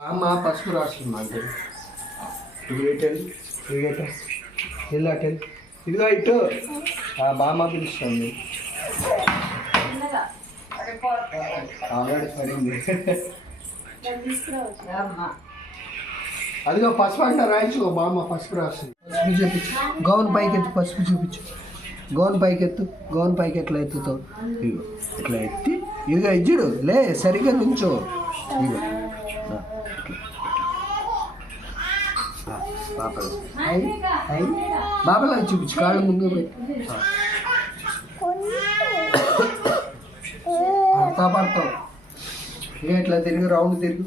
అమ్మ పసుపు రాస్తుంది అంటే ఇదిగో ఇటు బామ్మ పిలుస్తుంది ఆల్రెడీ పడింది. అదిగో పసుపు అంటే రాయించుకో బామ్మ పసుపు రాస్తుంది. పసుపు చూపించు గౌన్ పైకి ఎత్తు పసుపు చూపించు గౌన్ పైకి ఎత్తు గౌన్ పైకి ఎట్లా ఎత్తుతావు ఇగో ఇట్లా ఎత్తి ఇదిగో ఇజ్జుడు లే సరిగ్గా నుంచో ఇగో బాబలు బాబలా చూపించు కాళ్ళు ముందు పెట్టి పడతా పడతావు ఇట్లా తిరిగి రౌండ్ తిరిగి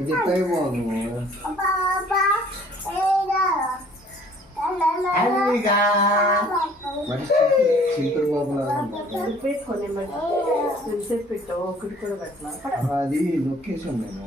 ఇది చీకటి బాబులా అది లొకేషన్ నేను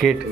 కేట్